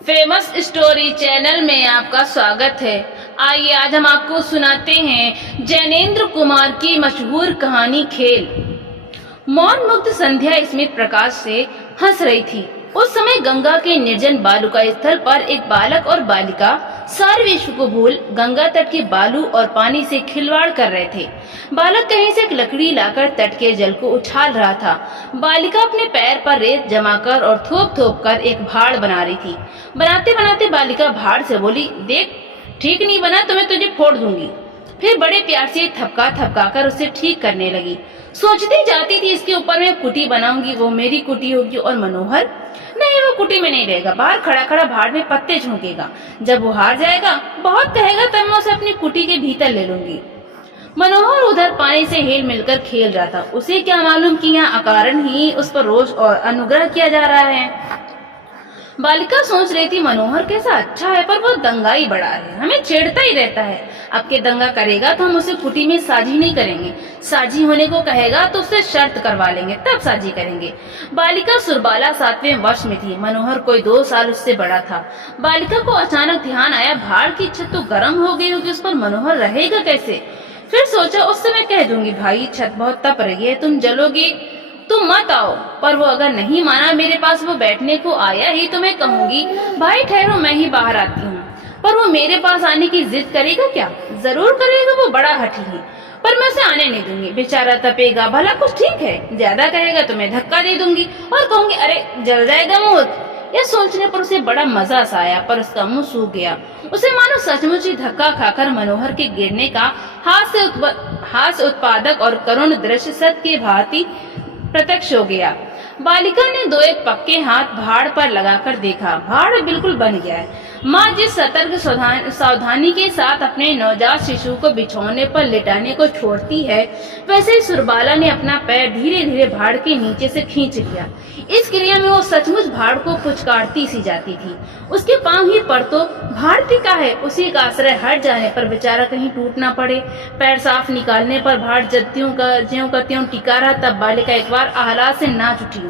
Famous story channel में आपका स्वागत है। आइए आज हम आपको सुनाते हैं जैनेन्द्र कुमार की मशहूर कहानी खेल। मौन मुक्त संध्या स्मित प्रकाश से हंस रही थी। उस समय गंगा के निर्जन बालुका स्थल पर एक बालक और बालिका सारे विश्व को भूल गंगा तट के बालू और पानी से खिलवाड़ कर रहे थे। बालक कहीं से एक लकड़ी लाकर तट के जल को उछाल रहा था। बालिका अपने पैर पर रेत जमाकर और थोप थोप कर एक भाड़ बना रही थी। बनाते बनाते बालिका भाड़ से बोली, देख ठीक नहीं बना तो मैं तुझे फोड़ दूंगी। फिर बड़े प्यार से थपका थपका कर उसे ठीक करने लगी। सोचती जाती थी इसके ऊपर मैं कुटी बनाऊंगी, वो मेरी कुटी होगी। और मनोहर नहीं, वो कुटी में नहीं रहेगा, बाहर खड़ा खड़ा भाड़ में पत्ते झोंकेगा। जब वो हार जाएगा, बहुत कहेगा, तब मैं उसे अपनी कुटी के भीतर ले लूंगी। मनोहर उधर पानी से हिल मिलकर खेल रहा था। उसे क्या मालूम कि यहाँ अकारण ही उस पर रोष और अनुग्रह किया जा रहा है। बालिका सोच रही थी, मनोहर कैसा अच्छा है, पर वो दंगाई बड़ा है, हमें छेड़ता ही रहता है। अब के दंगा करेगा तो हम उसे कुटी में साझी नहीं करेंगे, साझी होने को कहेगा तो उससे शर्त करवा लेंगे, तब साझी करेंगे। बालिका सुरबाला 7वें वर्ष में थी। मनोहर कोई 2 साल उससे बड़ा था। बालिका को अचानक ध्यान आया, भाड़ की छत तो गर्म हो गई होगी, उस पर मनोहर रहेगा कैसे। फिर सोचा, उस समय कह दूंगी, भाई छत बहुत तप रही है, तुम जलोगे, तुम मत आओ। पर वो अगर नहीं माना, मेरे पास वो बैठने को आया ही, तो मैं कहूंगी, भाई ठहरो, मैं ही बाहर आती हूँ। पर वो मेरे पास आने की जिद करेगा क्या? जरूर करेगा, वो बड़ा हठी है, पर मैं उसे आने नहीं दूंगी। बेचारा तपेगा, भला कुछ ठीक है, ज्यादा करेगा तो मैं धक्का दे दूंगी और कहूंगी, अरे जल जाएगा मुंह। यह सोचने पर उसे बड़ा मजा सा आया, पर उसका मुंह सूख गया। उसे मानो सचमुच ही धक्का खाकर मनोहर के गिरने का हास्य उत्पादक और करुण दृश्य सत्य के भांति प्रत्यक्ष हो गया। बालिका ने 2-1 पक्के हाथ भाड़ पर लगाकर देखा, भाड़ बिल्कुल बन गया है। माँ जिस सतर्क सावधानी के साथ अपने नवजात शिशु को बिछौने पर लिटाने को छोड़ती है, वैसे ही सुरबाला ने अपना पैर धीरे धीरे भाड़ के नीचे से खींच लिया। इस क्रिया में वो सचमुच भाड़ को पुचकारती सी जाती थी। उसके पांव ही पर तो भाड़ टिका है, उसी का आश्रय हट जाने पर बेचारा कहीं टूट ना पड़े। पैर साफ निकालने पर भाड़ ज्यों का त्यों टिका रहा। तब बालिका एक बार आह्लाद से नाच उठी।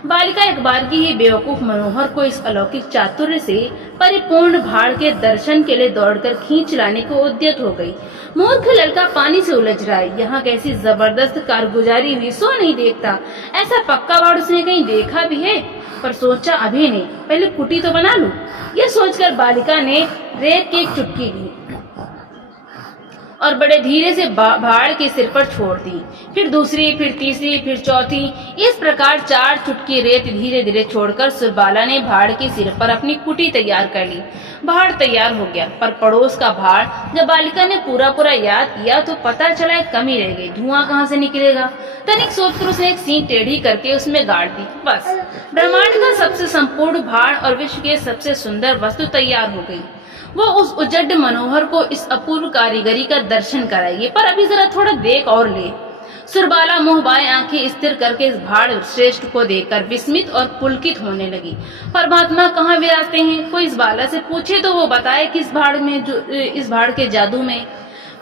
बालिका एक बार की ही बेवकूफ मनोहर को इस अलौकिक चातुर्य से परिपूर्ण भाड़ के दर्शन के लिए दौड़कर खींच लाने को उद्यत हो गई। मूर्ख लड़का पानी से उलझ रहा है, यहाँ कैसी जबरदस्त कारगुजारी हुई सो नहीं देखता। ऐसा पक्का भाड़ उसने कहीं देखा भी है, पर सोचा अभी नहीं, पहले कुटी तो बना लूं। यह सोचकर बालिका ने रेत की एक चुटकी ली और बड़े धीरे से भाड़ के सिर पर छोड़ दी। फिर दूसरी, फिर तीसरी, फिर चौथी, इस प्रकार 4 चुटकी रेत धीरे धीरे छोड़कर सुरबाला ने भाड़ के सिर पर अपनी कुटी तैयार कर ली। भाड़ तैयार हो गया, पर पड़ोस का भाड़ जब बालिका ने पूरा याद किया तो पता चला एक कमी रह गई। धुआं कहाँ से निकलेगा? तनिक सोचकर उसने एक सींग टेढ़ी करके उसमें गाड़ दी। बस ब्रह्मांड का सबसे संपूर्ण भाड़ और विश्व के सबसे सुंदर वस्तु तैयार हो गई। वो उस उजड्ड मनोहर को इस अपूर्व कारीगरी का दर्शन कराएगी, पर अभी जरा थोड़ा देख और ले। सुरबाला मुंह बाएं आंखें स्थिर करके इस भाड़ श्रेष्ठ को देखकर विस्मित और पुलकित होने लगी। परमात्मा कहाँ विराजते हैं? कोई इस बाला से पूछे तो वो बताए कि इस भाड़ के जादू में।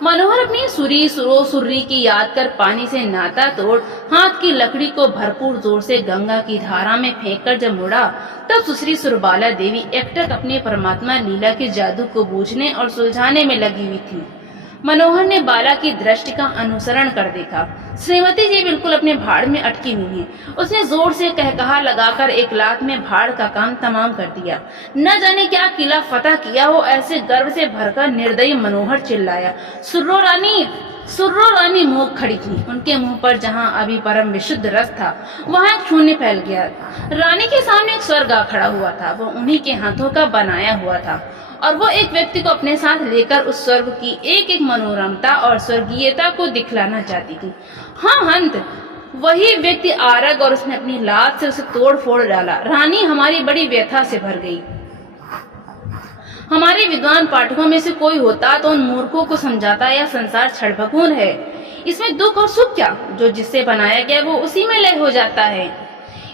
मनोहर अपनी सुर्री की याद कर पानी से नाता तोड़ हाथ की लकड़ी को भरपूर जोर से गंगा की धारा में फेंककर जब मुड़ा, तब सुश्री सुरबाला देवी एकटक अपने परमात्मा लीला के जादू को बूझने और सुलझाने में लगी हुई थी। मनोहर ने बाला की दृष्टि का अनुसरण कर देखा। श्रीमती जी बिल्कुल अपने भाड़ में अटकी हुई हैं। उसने जोर से कहकहा लगाकर एक लात में भाड़ का काम तमाम कर दिया। न जाने क्या किला फतह किया हो, ऐसे गर्व से भरकर निर्दयी मनोहर चिल्लाया, सुर्रो रानी! सुर्रो रानी मुंह खड़ी थी। उनके मुंह पर जहां अभी परम विशुद्ध रस था, वहां एक शून्य फैल गया। रानी के सामने एक स्वर्ग आ खड़ा हुआ था। वो उन्हीं के हाथों का बनाया हुआ था और वो एक व्यक्ति को अपने साथ लेकर उस स्वर्ग की एक एक मनोरमता और स्वर्गीयता को दिखलाना चाहती थी। हाँ हंत, वही व्यक्ति आरग, और उसने अपनी लात से उसे तोड़ फोड़ डाला। रानी हमारी बड़ी व्यथा से भर गई। हमारे विद्वान पाठकों में से कोई होता तो उन मूर्खों को समझाता, यह संसार छड़भकून है, इसमें दुख और सुख क्या, जो जिससे बनाया गया वो उसी में लय हो जाता है।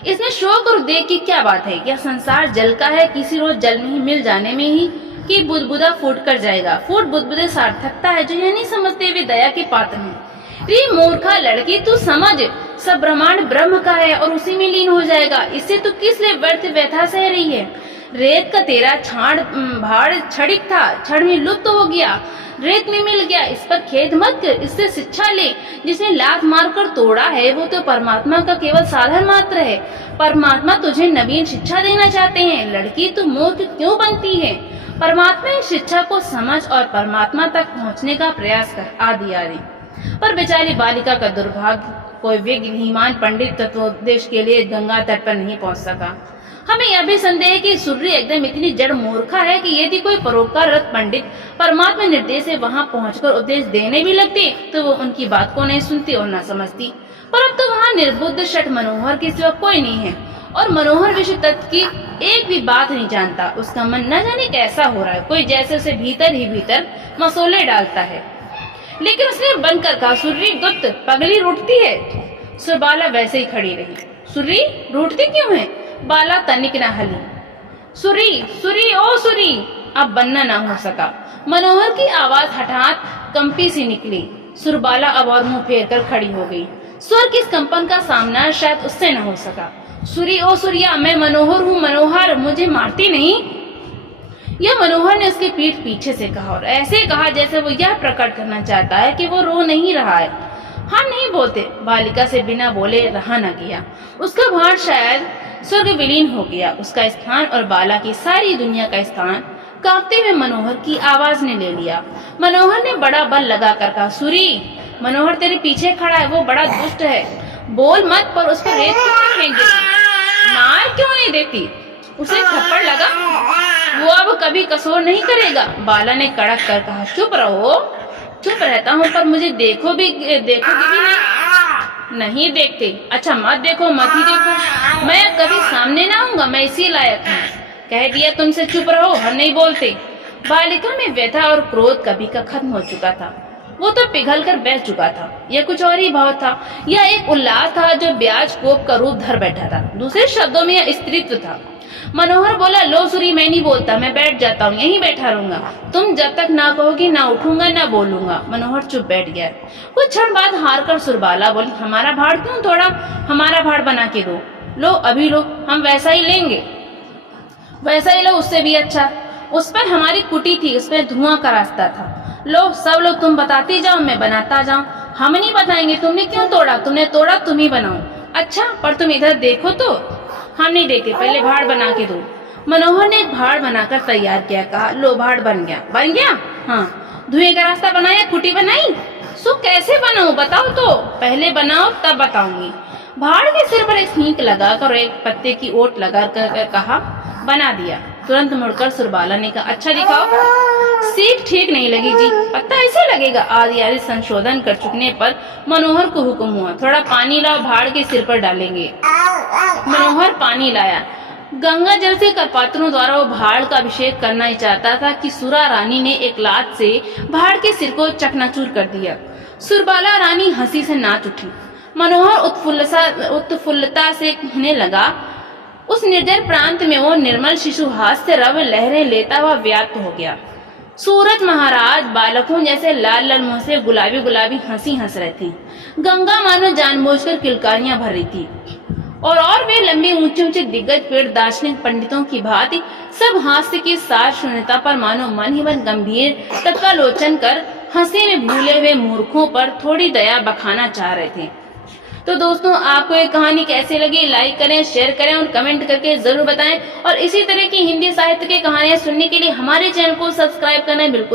इसमें शोक और उद्वेग की क्या बात है? यह संसार जल का है, किसी रोज जल में ही मिल जाने में ही कि बुदबुदा फूट कर जाएगा। फूट बुदबुदे सार्थकता है, जो यह नहीं समझते वे दया के पात्र हैं। रे मूर्खा लड़की, तू समझ, सब ब्रह्मांड ब्रह्म का है और उसी में लीन हो जाएगा। इससे तू किस लिए व्यर्थ व्यथा सह रही है? रेत का तेरा छाड़ भाड़ क्षणिक था, क्षण में लुप्त हो गया, रेत में मिल गया। इस पर खेद मत कर, इससे शिक्षा ले। जिसने लात मारकर तोड़ा है वो तो परमात्मा का केवल साधन मात्र है। परमात्मा तुझे नवीन शिक्षा देना चाहते हैं। लड़की तू मूर्ख क्यों बनती है? परमात्मा इस शिक्षा को समझ और परमात्मा तक पहुंचने का प्रयास कर। आदि आदि। पर बेचारी बालिका का दुर्भाग्य, कोई विज्ञान पंडित तत्वोपदेश के लिए गंगा तट पर नहीं पहुंच सका। हमें यह भी संदेह है कि सूर्य एकदम इतनी जड़ मूर्खा है कि यदि कोई परोपकाररत पंडित परमात्मा निर्देश से वहां पहुंचकर उपदेश देने भी लगते तो वो उनकी बात को नहीं सुनती और न समझती। पर अब तो वहाँ निर्बुद्ध शठ मनोहर के सिवा कोई नहीं है और मनोहर विषय तत्व की एक भी बात नहीं जानता। उसका मन न जाने कैसा हो रहा है, कोई जैसे उसे भीतर ही भीतर मसोले डालता है। लेकिन उसने बनकर कहा, सुर्री गुप्त, पगली रूठती है। सुरबाला वैसे ही खड़ी रही। सुर्री रूठती क्यों है? बाला तनिक न हली। सुरी सुरी ओ सुरी। अब बनना ना हो सका। मनोहर की आवाज हठात कंपी सी निकली। सुरबाला अब और मुंह फेर कर खड़ी हो गई। स्वर के इस कंपन का सामना शायद उससे न हो सका। सुरी ओ सुरिया, मैं मनोहर हूँ। मनोहर, मुझे मारती नहीं। यह मनोहर ने उसके पीठ पीछे से कहा और ऐसे कहा जैसे वो यह प्रकट करना चाहता है कि वो रो नहीं रहा है। हम नहीं बोलते। बालिका से बिना बोले रहा न गया। उसका भार शायद स्वर्ग विलीन हो गया। उसका स्थान और बाला की सारी दुनिया का स्थान कांपते हुए मनोहर की आवाज ने ले लिया। मनोहर ने बड़ा बल लगाकर कहा, सुरी, मनोहर तेरे पीछे खड़ा है, वो बड़ा दुष्ट है। बोल मत, पर उस पर रेत क्यों नहीं फेंक देती? मार क्यों नहीं देती? उसे थप्पड़ लगा, वो अब कभी कसौर नहीं करेगा। बाला ने कड़क कर कहा, चुप रहो। चुप रहता हूँ, पर मुझे देखोगे भी नहीं देखते। अच्छा मत देखो, मत ही देखो। मैं कभी सामने ना आऊंगा, मैं इसी लायक हूँ। कह दिया तुमसे चुप रहो, हम नहीं बोलते। बालिका में व्यथा और क्रोध कभी का खत्म हो चुका था। वो तो पिघल कर बैठ चुका था। यह कुछ और ही भाव था। यह एक उल्लास था जो ब्याज कोप का रूप धर बैठा था। दूसरे शब्दों में यह स्त्रीत्व था। मनोहर बोला, लो सुरी, मैं नहीं बोलता, मैं बैठ जाता हूँ, यहीं बैठा रहूंगा। तुम जब तक ना कहोगी ना उठूंगा ना बोलूंगा। मनोहर चुप बैठ गया। कुछ क्षण बाद हार कर सुरबाला बोली, हमारा भाड़ क्यों थोड़ा, हमारा भाड़ बना के दो। लो अभी लो, हम वैसा ही लेंगे। वैसा ही लो, उससे भी अच्छा। उस पर हमारी कुटी थी, उसमें धुआं का रास्ता था। लो सब लोग, तुम बताती जाओ, मैं बनाता जाऊं। हम नहीं बताएंगे। तुमने क्यों तोड़ा? तुमने तोड़ा, तुम ही बनाओ। अच्छा, पर तुम इधर देखो तो। हम नहीं देखते, पहले भाड़ बना के दो। मनोहर ने एक भाड़ बनाकर तैयार किया। कहा, लो भाड़ बन गया। बन गया? हाँ। धुएं का रास्ता बनाया, कुटी बनाई। सो कैसे बनाऊं बताओ तो। पहले बनाओ तब बताऊंगी। भाड़ के सिर पर एक सींक लगाकर और एक पत्ते की ओट लगा कर कहा, बना दिया। तुरंत मुड़कर सुरबाला ने कहा, अच्छा दिखाओ। सीख ठीक नहीं लगी जी, पत्ता ऐसे लगेगा। आदि आदि संशोधन कर चुकने पर मनोहर को हुक्म हुआ, थोड़ा पानी लाओ, भाड़ के सिर पर डालेंगे। मनोहर पानी लाया। गंगा जल से करपात्रों द्वारा वो भाड़ का अभिषेक करना ही चाहता था कि सुरा रानी ने एक लात से भाड़ के सिर को चकनाचूर कर दिया। सुरबाला रानी हंसी से नाच उठी। मनोहर उत्फुल्लता से कहने लगा, उस निर्जन प्रांत में वो निर्मल शिशु हास्य रव लहरें लेता हुआ व्याप्त हो गया। सूरज महाराज बालकों जैसे लाल लाल मुंह से गुलाबी गुलाबी हंसी हंस रहे थे। गंगा मानो जानबूझकर किलकारियां भर रही थी और वे लंबे ऊंचे ऊंचे दिग्गज पेड़ दार्शनिक पंडितों की भांति सब हास्य की सार शून्यता पर मानो मन ही मन गंभीर तत्वालोचन कर हंसी में भूले हुए मूर्खों पर थोड़ी दया बखाना चाह रहे थे। तो दोस्तों, आपको ये कहानी कैसी लगी? लाइक करें, शेयर करें और कमेंट करके जरूर बताएं। और इसी तरह की हिंदी साहित्य की कहानियां सुनने के लिए हमारे चैनल को सब्सक्राइब करना बिल्कुल